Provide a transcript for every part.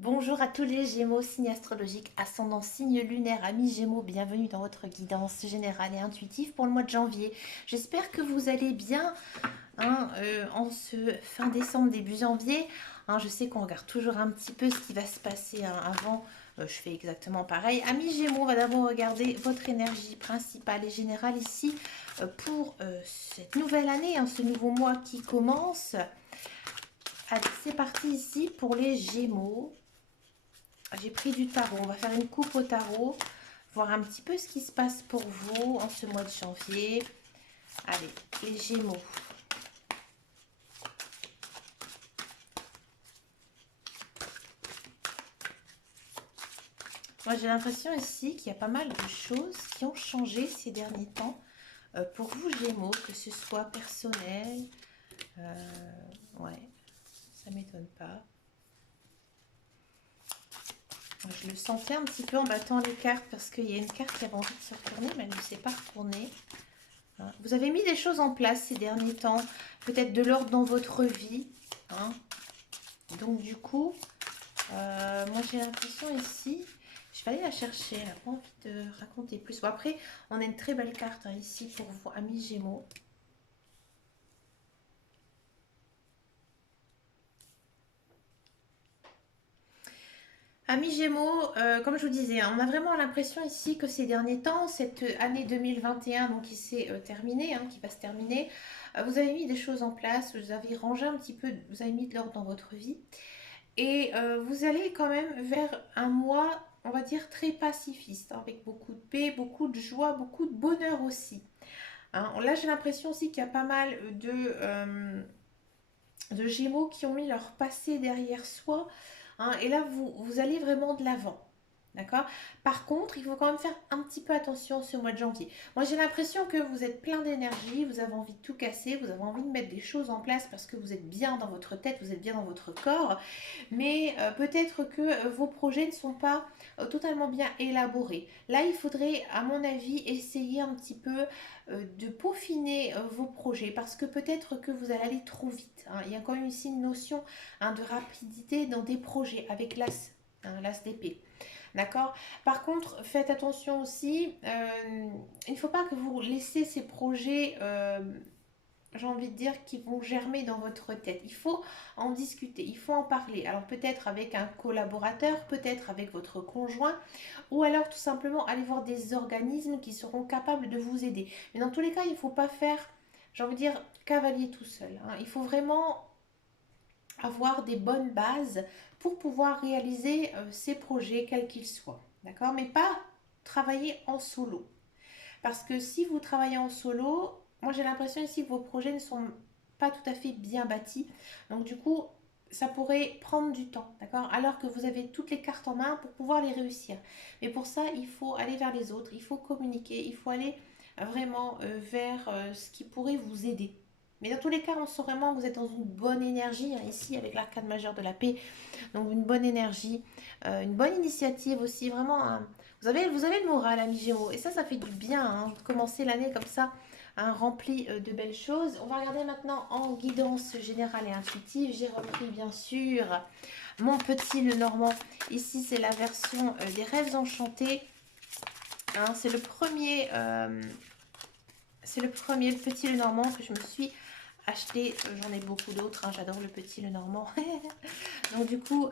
Bonjour à tous les Gémeaux, signe astrologique, ascendant signe lunaire, amis Gémeaux, bienvenue dans votre guidance générale et intuitive pour le mois de janvier. J'espère que vous allez bien en ce fin décembre, début janvier. Je sais qu'on regarde toujours un petit peu ce qui va se passer avant. Je fais exactement pareil. Amis Gémeaux, on va d'abord regarder votre énergie principale et générale ici pour cette nouvelle année, ce nouveau mois qui commence. Allez, c'est parti ici pour les Gémeaux. J'ai pris du tarot. On va faire une coupe au tarot. Voir un petit peu ce qui se passe pour vous en ce mois de janvier. Allez, les Gémeaux. Moi, j'ai l'impression ici qu'il y a pas mal de choses qui ont changé ces derniers temps. Pour vous, Gémeaux, que ce soit personnel. Ouais, ça m'étonne pas. Je le sentais un petit peu en battant les cartes parce qu'il y a une carte qui avait envie de se retourner, mais elle ne s'est pas retournée. Vous avez mis des choses en place ces derniers temps, peut-être de l'ordre dans votre vie. Donc du coup, moi j'ai l'impression ici, je vais aller la chercher, elle n'a pas envie de raconter plus. Bon, après, on a une très belle carte ici pour vous, amis Gémeaux. Amis Gémeaux, comme je vous disais, on a vraiment l'impression ici que ces derniers temps, cette année 2021 donc, qui s'est terminée, qui va se terminer, vous avez mis des choses en place, vous avez rangé un petit peu, vous avez mis de l'ordre dans votre vie. Et vous allez quand même vers un mois, on va dire, très pacifiste, avec beaucoup de paix, beaucoup de joie, beaucoup de bonheur aussi. Là, j'ai l'impression aussi qu'il y a pas mal de Gémeaux qui ont mis leur passé derrière soi. Et là, vous allez vraiment de l'avant. D'accord. Par contre, il faut quand même faire un petit peu attention ce mois de janvier. Moi, j'ai l'impression que vous êtes plein d'énergie, vous avez envie de tout casser, vous avez envie de mettre des choses en place parce que vous êtes bien dans votre tête, vous êtes bien dans votre corps. Mais peut-être que vos projets ne sont pas totalement bien élaborés. Là, il faudrait, à mon avis, essayer un petit peu de peaufiner vos projets parce que peut-être que vous allez aller trop vite. Il y a quand même ici une notion de rapidité dans des projets avec l'as d'épée. D'accord. Par contre, faites attention aussi, il ne faut pas que vous laissez ces projets, j'ai envie de dire, qui vont germer dans votre tête. Il faut en discuter, il faut en parler. Alors peut-être avec un collaborateur, peut-être avec votre conjoint, ou alors tout simplement aller voir des organismes qui seront capables de vous aider. Mais dans tous les cas, il ne faut pas faire, j'ai envie de dire, cavalier tout seul. Il faut vraiment avoir des bonnes bases pour pouvoir réaliser ces projets, quels qu'ils soient. D'accord. Mais pas travailler en solo. Parce que si vous travaillez en solo, moi j'ai l'impression ici que vos projets ne sont pas tout à fait bien bâtis. Donc du coup, ça pourrait prendre du temps, d'accord. Alors que vous avez toutes les cartes en main pour pouvoir les réussir. Mais pour ça, il faut aller vers les autres, il faut communiquer, il faut aller vraiment vers ce qui pourrait vous aider. Mais dans tous les cas, on sent vraiment que vous êtes dans une bonne énergie, ici avec l'arcade majeur de la paix. Donc une bonne énergie, une bonne initiative aussi, vraiment. Vous avez le moral, ami Gémeaux. Et ça fait du bien de commencer l'année comme ça, rempli de belles choses. On va regarder maintenant en guidance générale et intuitive. J'ai repris bien sûr mon petit le Normand. Ici, c'est la version des rêves enchantés. C'est le premier, le petit le Normand que je me suis acheté. J'en ai beaucoup d'autres. J'adore le petit le Normand. Donc du coup,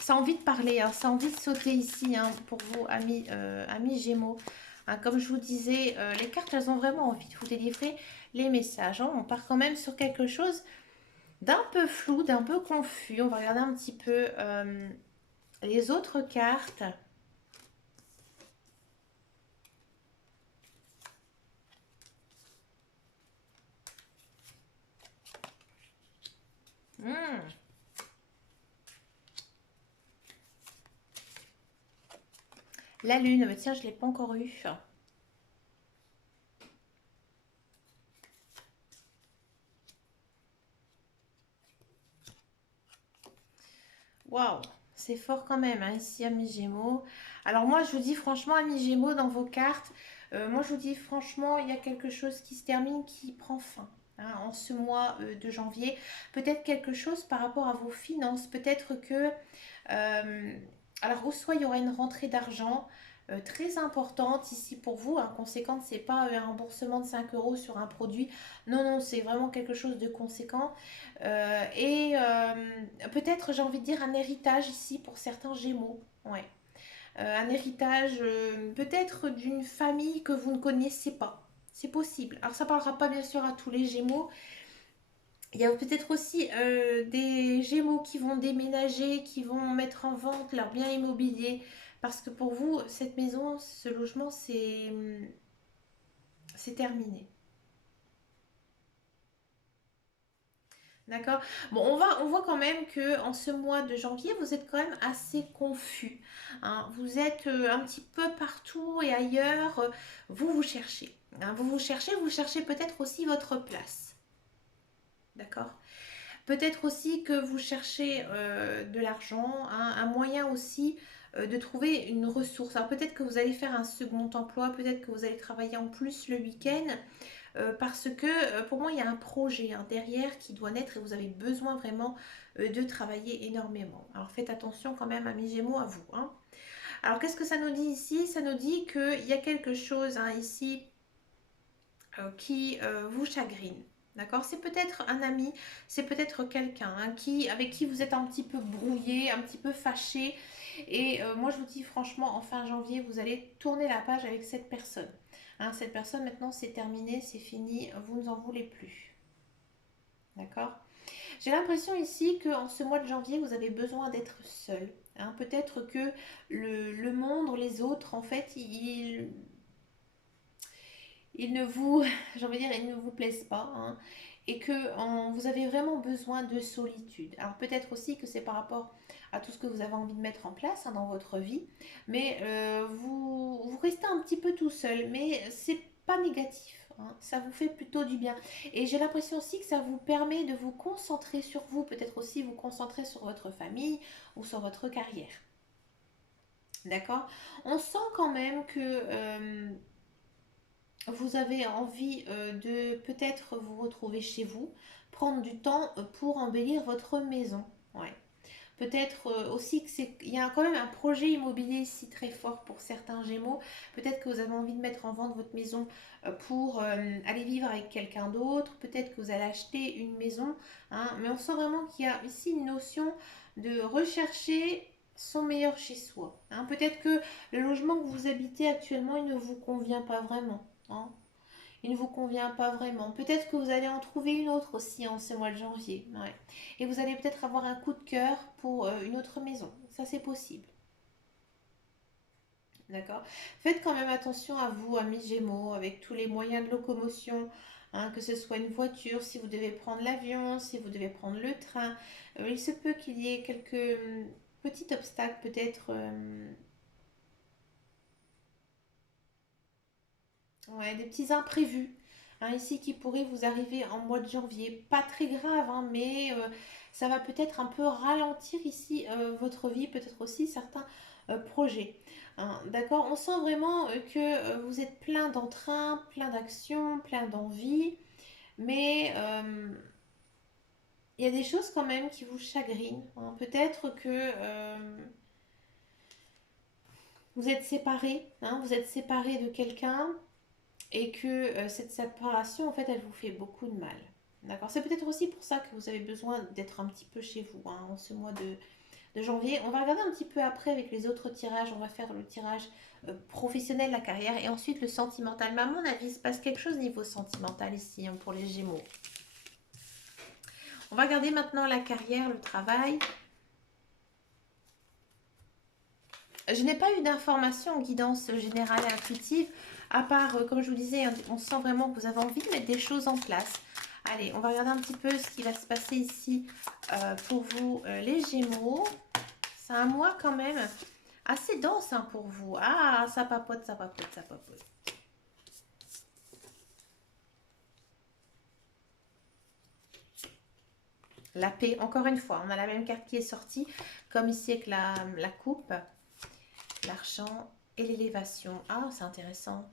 ça a envie de parler, ça a envie de sauter ici pour vous, amis Gémeaux. Comme je vous disais, les cartes, elles ont vraiment envie de vous délivrer les messages. On part quand même sur quelque chose d'un peu flou, d'un peu confus. On va regarder un petit peu les autres cartes. Hmm. La lune, mais tiens, je ne l'ai pas encore eu. Waouh, c'est fort quand même, ici, amis Gémeaux. Alors moi, je vous dis franchement, amis Gémeaux, dans vos cartes, moi, je vous dis franchement, il y a quelque chose qui se termine, qui prend fin. hein, en ce mois de janvier. Peut-être quelque chose par rapport à vos finances. Peut-être que... euh, alors, ou soit il y aura une rentrée d'argent très importante ici pour vous. Hein, conséquente, c'est pas un remboursement de 5 euros sur un produit. Non, non, c'est vraiment quelque chose de conséquent. Peut-être, j'ai envie de dire, un héritage ici pour certains Gémeaux. Ouais. Un héritage peut-être d'une famille que vous ne connaissez pas. C'est possible. Alors ça ne parlera pas bien sûr à tous les Gémeaux. Il y a peut-être aussi des Gémeaux qui vont déménager, qui vont mettre en vente leurs biens immobiliers. Parce que pour vous, cette maison, ce logement, c'est terminé. D'accord. Bon, on voit quand même que en ce mois de janvier, vous êtes quand même assez confus. Hein. Vous êtes un petit peu partout et ailleurs. Vous cherchez. Hein. Vous cherchez peut-être aussi votre place. D'accord. Peut-être aussi que vous cherchez de l'argent, hein, un moyen aussi de trouver une ressource. Alors peut-être que vous allez faire un second emploi, peut-être que vous allez travailler en plus le week-end. Parce que pour moi, il y a un projet hein, derrière qui doit naître et vous avez besoin vraiment de travailler énormément. Alors faites attention quand même à mes Gémeaux, à vous. Hein. Alors qu'est-ce que ça nous dit ici? Ça nous dit qu'il y a quelque chose hein, ici qui vous chagrine. D'accord. C'est peut-être un ami, c'est peut-être quelqu'un hein, avec qui vous êtes un petit peu brouillé, un petit peu fâché. Et moi, je vous dis franchement, en fin janvier, vous allez tourner la page avec cette personne. Hein, cette personne, maintenant, c'est terminé, c'est fini, vous ne en voulez plus. D'accord. J'ai l'impression ici qu'en ce mois de janvier, vous avez besoin d'être seul. Hein, peut-être que le monde ou les autres, en fait, ils ne vous, j'ai envie de dire, ils ne vous plaisent pas. Hein, et que vous avez vraiment besoin de solitude. Alors peut-être aussi que c'est par rapport à tout ce que vous avez envie de mettre en place hein, dans votre vie, mais vous restez un petit peu tout seul, mais c'est pas négatif. Hein, ça vous fait plutôt du bien. Et j'ai l'impression aussi que ça vous permet de vous concentrer sur vous, peut-être aussi vous concentrer sur votre famille ou sur votre carrière. D'accord. On sent quand même que vous avez envie de peut-être vous retrouver chez vous, prendre du temps pour embellir votre maison. Ouais. Peut-être aussi que c'est, il y a quand même un projet immobilier ici très fort pour certains Gémeaux. Peut-être que vous avez envie de mettre en vente votre maison pour aller vivre avec quelqu'un d'autre. Peut-être que vous allez acheter une maison. Hein, mais on sent vraiment qu'il y a ici une notion de rechercher son meilleur chez soi. Hein. Peut-être que le logement que vous habitez actuellement, il ne vous convient pas vraiment. Hein. Il ne vous convient pas vraiment. Peut-être que vous allez en trouver une autre aussi en ce mois de janvier. Ouais. Et vous allez peut-être avoir un coup de cœur pour une autre maison. Ça, c'est possible. D'accord. Faites quand même attention à vous, amis Gémeaux, avec tous les moyens de locomotion. Hein, que ce soit une voiture, si vous devez prendre l'avion, si vous devez prendre le train. Il se peut qu'il y ait quelques petits obstacles, peut-être. Ouais, des petits imprévus hein, ici qui pourraient vous arriver en mois de janvier. Pas très grave, hein, mais ça va peut-être un peu ralentir ici votre vie, peut-être aussi certains projets. Hein. D'accord. On sent vraiment que vous êtes plein d'entrain, plein d'action, plein d'envie, mais il y a des choses quand même qui vous chagrinent. Hein. Peut-être que vous êtes séparés, hein, vous êtes séparés de quelqu'un et que cette séparation, en fait, elle vous fait beaucoup de mal. D'accord. C'est peut-être aussi pour ça que vous avez besoin d'être un petit peu chez vous hein, en ce mois de janvier. On va regarder un petit peu après avec les autres tirages. On va faire le tirage professionnel, la carrière et ensuite le sentimental. Mais à mon avis, il se passe quelque chose niveau sentimental ici hein, pour les Gémeaux. On va regarder maintenant la carrière, le travail. Je n'ai pas eu d'informations en guidance générale et intuitive, à part, comme je vous disais, on sent vraiment que vous avez envie de mettre des choses en place. Allez, on va regarder un petit peu ce qui va se passer ici pour vous, les Gémeaux. C'est un mois quand même assez dense hein, pour vous. Ah, ça papote, ça papote, ça papote. La paix, encore une fois, on a la même carte qui est sortie, comme ici avec la coupe, l'argent et l'élévation. Ah, c'est intéressant.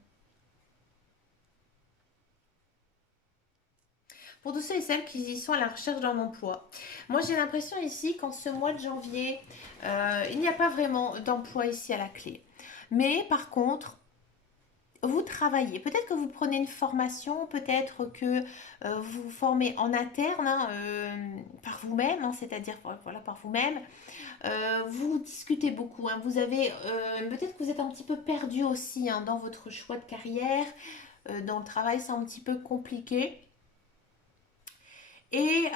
Pour tous ceux et celles qui sont à la recherche d'un emploi. Moi, j'ai l'impression ici qu'en ce mois de janvier, il n'y a pas vraiment d'emploi ici à la clé. Mais par contre, vous travaillez. Peut-être que vous prenez une formation, peut-être que vous vous formez en interne hein, par vous-même, hein, c'est-à-dire voilà, par vous-même. Vous discutez beaucoup. Hein, vous avez peut-être que vous êtes un petit peu perdu aussi hein, dans votre choix de carrière. Dans le travail, c'est un petit peu compliqué. Et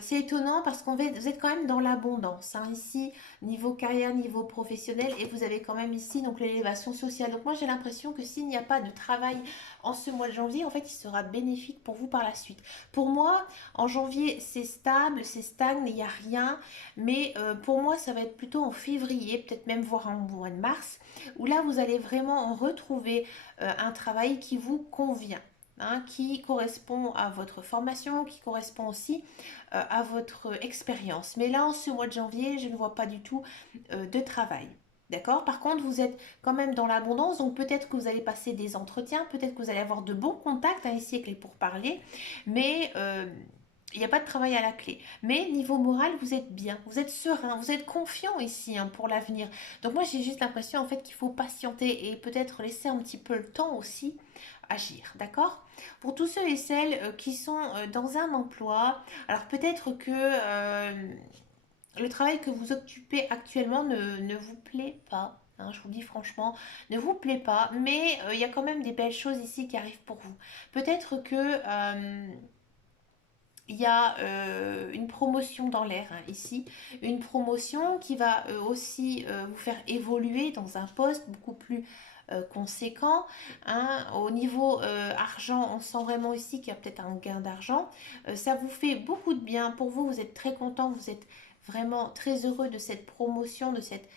c'est étonnant parce qu'on vous êtes quand même dans l'abondance, hein, ici, niveau carrière, niveau professionnel, et vous avez quand même ici donc l'élévation sociale. Donc moi j'ai l'impression que s'il n'y a pas de travail en ce mois de janvier, en fait il sera bénéfique pour vous par la suite. Pour moi, en janvier c'est stable, c'est stagne, il n'y a rien, mais pour moi ça va être plutôt en février, peut-être même voire en mois de mars, où là vous allez vraiment retrouver un travail qui vous convient hein, qui correspond à votre formation, qui correspond aussi à votre expérience. Mais là, en ce mois de janvier, je ne vois pas du tout de travail. D'accord. Par contre, vous êtes quand même dans l'abondance, donc peut-être que vous allez passer des entretiens, peut-être que vous allez avoir de bons contacts hein, ici avec les pourparlers, mais il n'y a pas de travail à la clé. Mais niveau moral, vous êtes bien, vous êtes serein, vous êtes confiant ici hein, pour l'avenir. Donc moi, j'ai juste l'impression en fait qu'il faut patienter et peut-être laisser un petit peu le temps aussi agir, d'accord? Pour tous ceux et celles qui sont dans un emploi, alors peut-être que le travail que vous occupez actuellement ne vous plaît pas. Hein, je vous le dis franchement, ne vous plaît pas, mais il y a quand même des belles choses ici qui arrivent pour vous. Peut-être que il y a une promotion dans l'air hein, ici, une promotion qui va aussi vous faire évoluer dans un poste beaucoup plus conséquent. Hein. Au niveau argent, on sent vraiment ici qu'il y a peut-être un gain d'argent. Ça vous fait beaucoup de bien. Pour vous, vous êtes très content, vous êtes vraiment très heureux de cette promotion, de cette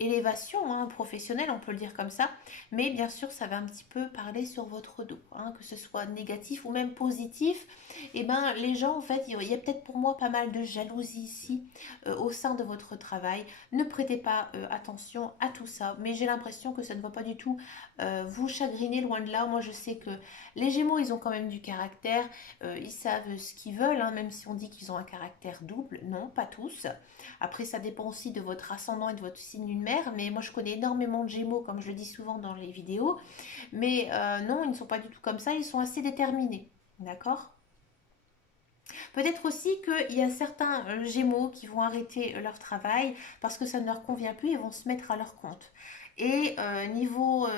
élévation hein, professionnelle, on peut le dire comme ça, mais bien sûr ça va un petit peu parler sur votre dos, hein, que ce soit négatif ou même positif, et ben les gens en fait, il y a peut-être pour moi pas mal de jalousie ici au sein de votre travail, ne prêtez pas attention à tout ça, mais j'ai l'impression que ça ne va pas du tout vous chagriner, loin de là. Moi je sais que les Gémeaux ils ont quand même du caractère, ils savent ce qu'ils veulent, hein, même si on dit qu'ils ont un caractère double, non pas tous. Après, ça dépend aussi de votre ascendant et de votre signe lunaire. Mais moi, je connais énormément de Gémeaux, comme je le dis souvent dans les vidéos. Mais non, ils ne sont pas du tout comme ça. Ils sont assez déterminés. D'accord. Peut-être aussi qu'il y a certains Gémeaux qui vont arrêter leur travail parce que ça ne leur convient plus et vont se mettre à leur compte. Et niveau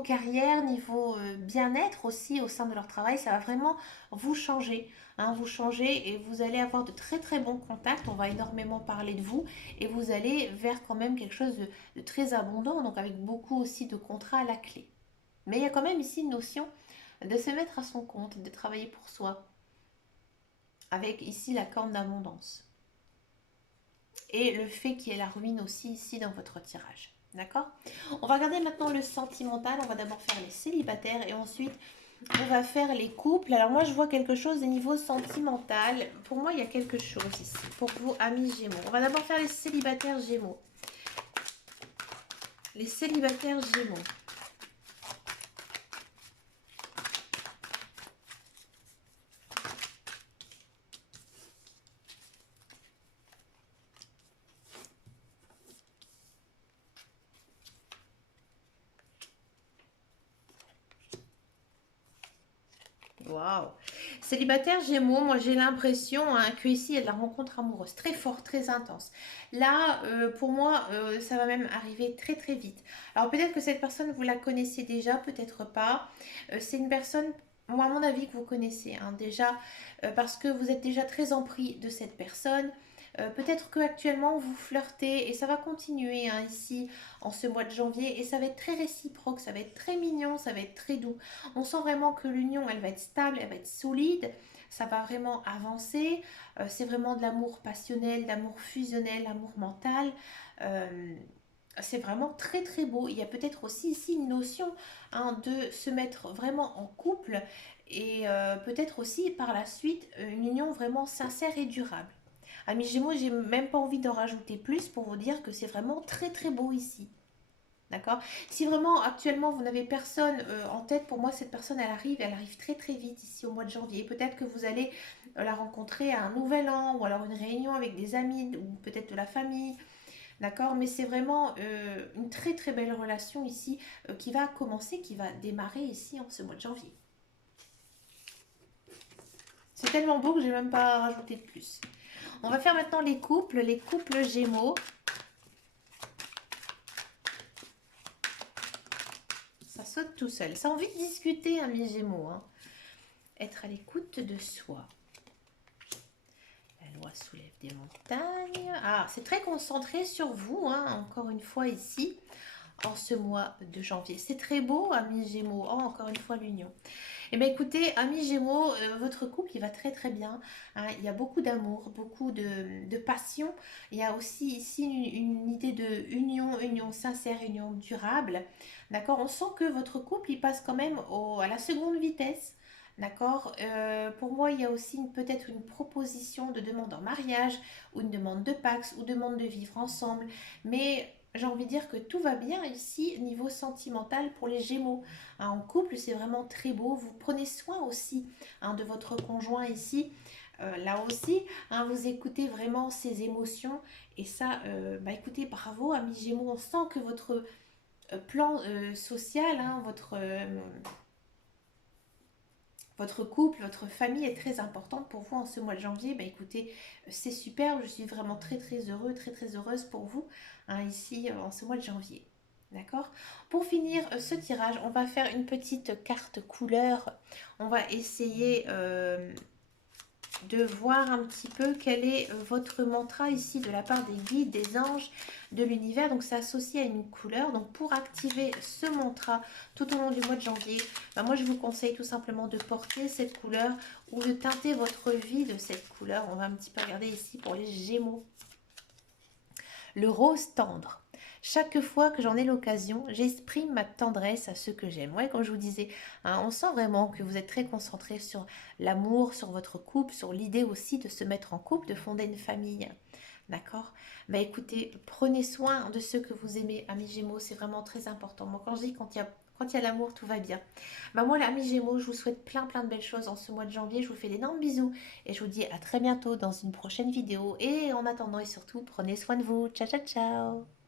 carrière, niveau bien-être aussi au sein de leur travail, ça va vraiment vous changer. Hein, vous changer et vous allez avoir de très très bons contacts. On va énormément parler de vous et vous allez vers quand même quelque chose de très abondant, donc avec beaucoup aussi de contrats à la clé. Mais il y a quand même ici une notion de se mettre à son compte, de travailler pour soi, avec ici la corne d'abondance. Et le fait qu'il y ait la ruine aussi ici dans votre tirage. D'accord. On va regarder maintenant le sentimental. On va d'abord faire les célibataires et ensuite on va faire les couples. Alors moi je vois quelque chose au niveau sentimental. Pour moi il y a quelque chose ici. Pour vous amis Gémeaux. On va d'abord faire les célibataires Gémeaux. Les célibataires Gémeaux. Waouh. Célibataire Gémeaux, moi j'ai l'impression hein, que ici il y a de la rencontre amoureuse très forte, très intense. Là, pour moi, ça va même arriver très très vite. Alors peut-être que cette personne vous la connaissez déjà, peut-être pas. C'est une personne, moi à mon avis que vous connaissez hein, déjà, parce que vous êtes déjà très empris de cette personne. Peut-être que actuellement vous flirtez et ça va continuer hein, ici en ce mois de janvier et ça va être très réciproque, ça va être très mignon, ça va être très doux. On sent vraiment que l'union elle va être stable, elle va être solide, ça va vraiment avancer. C'est vraiment de l'amour passionnel, l'amour fusionnel, l'amour mental. Euh, c'est vraiment très très beau. Il y a peut-être aussi ici une notion hein, de se mettre vraiment en couple et peut-être aussi par la suite une union vraiment sincère et durable. Amis Gémeaux, j'ai même pas envie d'en rajouter plus pour vous dire que c'est vraiment très très beau ici. D'accord? Si vraiment actuellement vous n'avez personne en tête, pour moi cette personne elle arrive très très vite ici au mois de janvier. Peut-être que vous allez la rencontrer à un nouvel an ou alors une réunion avec des amis ou peut-être de la famille. D'accord? Mais c'est vraiment une très très belle relation ici qui va commencer, qui va démarrer ici en ce mois de janvier. C'est tellement beau que j'ai même pas rajouté de plus. On va faire maintenant les couples Gémeaux. Ça saute tout seul. Ça a envie de discuter, amis Gémeaux, hein. Être à l'écoute de soi. La loi soulève des montagnes. Ah, c'est très concentré sur vous, hein, encore une fois ici, en ce mois de janvier. C'est très beau, amis Gémeaux. Oh, encore une fois, l'union. Eh bien, écoutez, amis Gémeaux, votre couple, il va très très bien, hein. Il y a beaucoup d'amour, beaucoup de passion. Il y a aussi ici une idée de union, union sincère, union durable. D'accord? On sent que votre couple, il passe quand même à la seconde vitesse. D'accord? Pour moi, il y a aussi peut-être une proposition de demande en mariage ou une demande de Pax ou demande de vivre ensemble. Mais j'ai envie de dire que tout va bien ici niveau sentimental pour les Gémeaux. Hein, en couple, c'est vraiment très beau. Vous prenez soin aussi, hein, de votre conjoint ici. Là aussi, hein, vous écoutez vraiment ses émotions. Et ça, bah écoutez, bravo, amis Gémeaux. On sent que votre plan social, hein, votre couple, votre famille est très importante pour vous en ce mois de janvier. Bah écoutez, c'est super. Je suis vraiment très très heureux, très très heureuse pour vous, hein, ici en ce mois de janvier. D'accord? Pour finir ce tirage, on va faire une petite carte couleur. On va essayer de voir un petit peu quel est votre mantra ici de la part des guides, des anges, de l'univers. Donc c'est associé à une couleur. Donc pour activer ce mantra tout au long du mois de janvier, ben moi je vous conseille tout simplement de porter cette couleur ou de teinter votre vie de cette couleur. On va un petit peu regarder ici pour les Gémeaux. Le rose tendre. Chaque fois que j'en ai l'occasion, j'exprime ma tendresse à ceux que j'aime. Ouais, comme je vous disais, hein, on sent vraiment que vous êtes très concentré sur l'amour, sur votre couple, sur l'idée aussi de se mettre en couple, de fonder une famille. D'accord? Bah écoutez, prenez soin de ceux que vous aimez, amis Gémeaux, c'est vraiment très important. Moi, quand je dis quand il y a l'amour, tout va bien. Bah moi, amis Gémeaux, je vous souhaite plein plein de belles choses en ce mois de janvier. Je vous fais d'énormes bisous et je vous dis à très bientôt dans une prochaine vidéo. Et en attendant et surtout, prenez soin de vous. Ciao, ciao, ciao!